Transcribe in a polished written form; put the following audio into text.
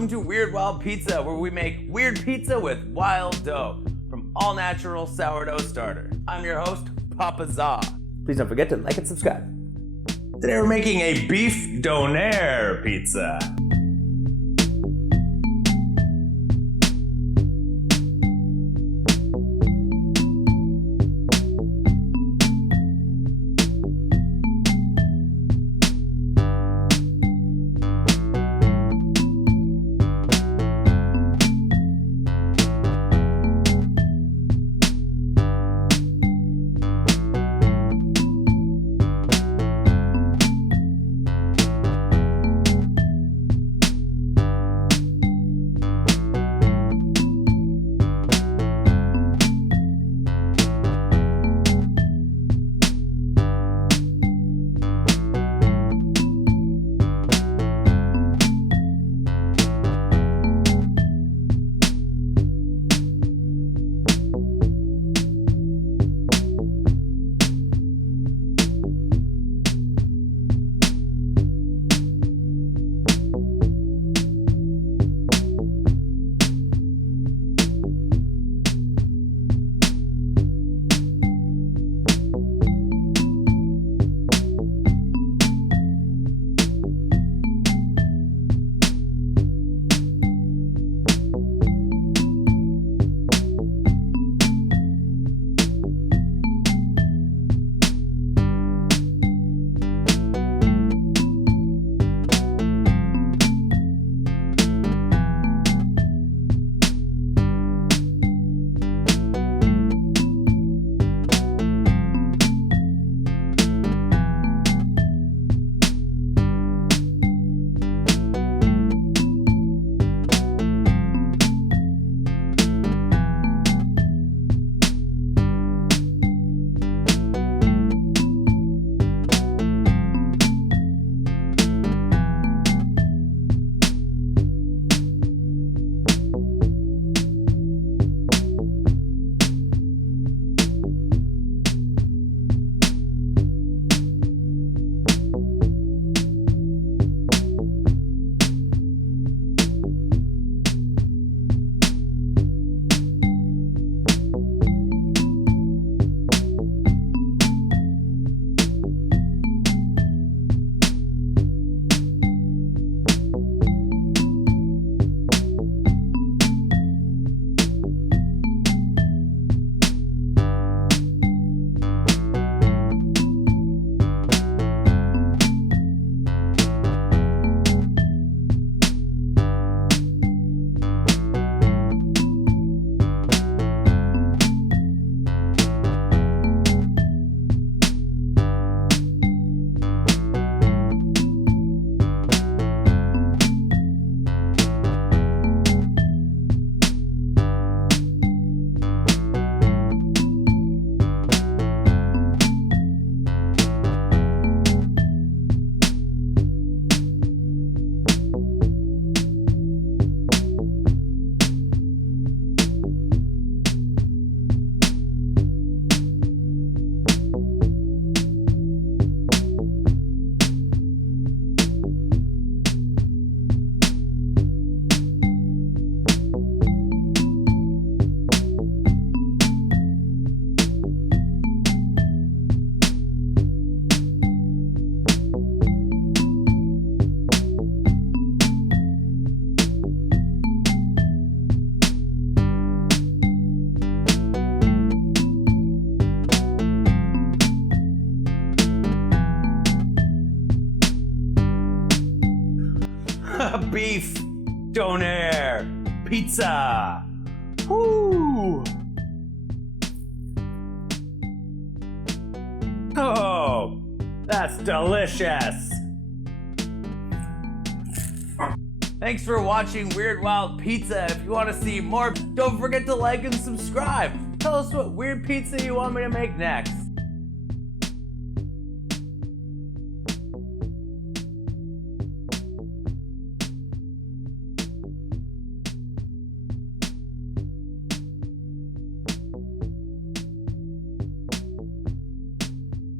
Welcome to Weird Wild Pizza, where we make weird pizza with wild dough from all-natural sourdough starter. I'm your host, Papa Za. Please don't forget to like and subscribe. Today we're making a Beef Donair Pizza. Beef Donair Pizza. Woo! Oh, that's delicious. Thanks for watching Weird Wild Pizza. If you want to see more, don't forget to like and subscribe. Tell us what weird pizza you want me to make next.